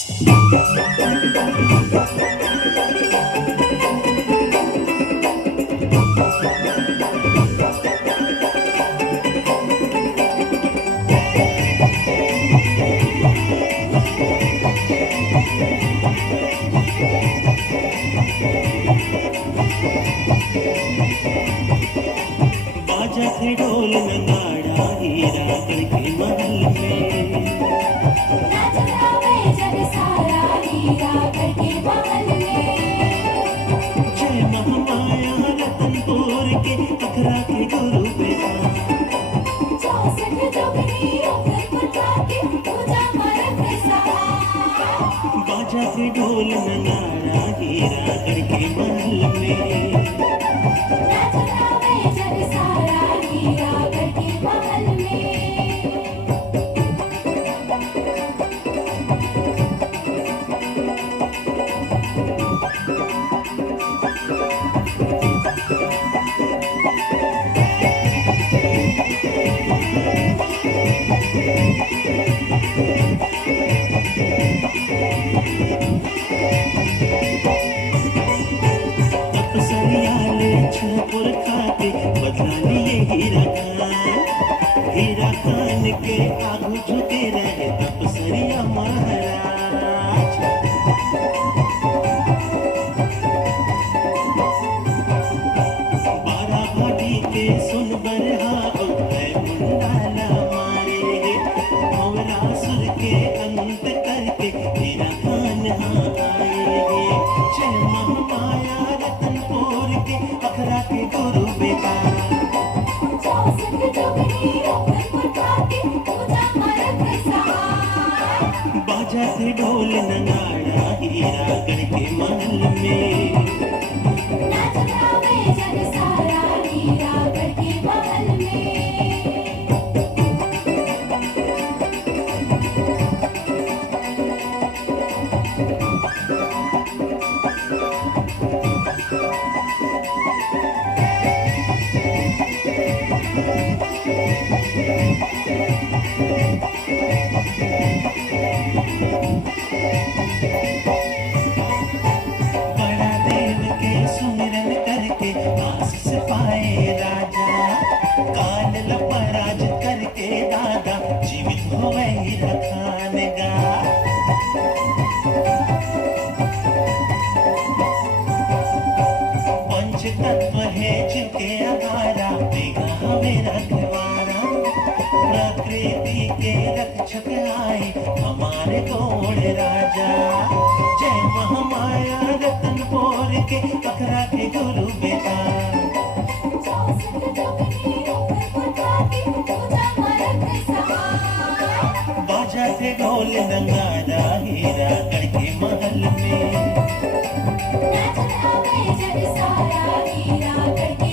बाजा थे ढोल नगाड़ा हीरा करके महल में, नाच गावे जग सारा हीरा करके महल में। जय महामाया रतनपुर के अखरा के गुरु बेटा, 64 जोगनी ओकर पुरखा के पूजा मरत सहाय। बाजा थे ढोल नगाड़ा हीरा करके महल में, नाच गावे जग सारा हीरा करके महल में। तपसरिया ले छपुर खाते बदला लिए हीरा खान के आगू झुके रहे तपसरिया महाराज। बारा भाटी के सुन बरहा है मुंडाला मारे, भंवरासुर के अंत करके हीरा खान हाँ आए। जय महामाया रतनपुर के अखरा के गुरु बेटा, 64 जोगनी ओकर पुरखा के पूजा मरत सहाय। बाजा थे ढोल नगाड़ा हीरा करके महल में, नाच गावे जग सारा हीरा करके महल में। बड़ा देव के सुमिरन करके आशीष पाए राजा, काल लपराज करके दादा जीवित हो हीरा खान गा। पंच तत्व है जिनके आधारा देगा हमें रखवारा, प्रकृति के रक्षक आए हमारे गोड़ राजा। जय महामाया रतनपुर के अखरा के गुरु बेटा, 64 जोगनी ओकर पुरखा के पूजा मरत सहाय। बाजा थे ढोल नगाड़ा हीरा करके महल में, नाच गावे जग सारा हीरा करके